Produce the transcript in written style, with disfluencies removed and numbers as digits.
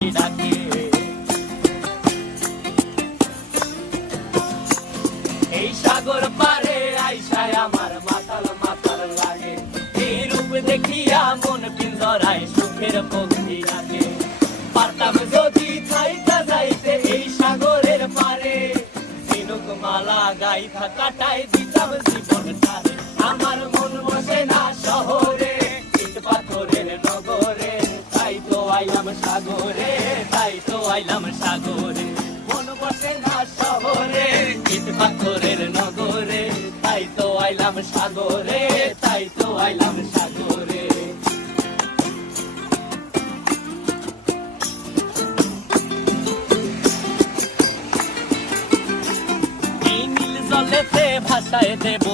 ডাকে। এই সাগর পারে আইসায় আমার মাতাল মাতাল লাগে, এই রূপ দেখিয়া মন পিঞ্জরায় সুখের পক্ষী ডাকে। পারতাম যদি থাইকা যাইতে এই সাগরের পারে, ঝিনুক মালা গাইথা কাটাই দিতাম জীবনটারে। আমার মন বসে না শহরে, ইট পাথরের নগরে, তাই তো আইলাম সাগরে, তাই তো আইলাম সাগরে। মন বসে না শহরে, ইট পাথরের নগরে, তাই তো আইলাম সাগরে, তাই তো আইলাম সাগরে। এই নীল জলেতে ভাসায় দেব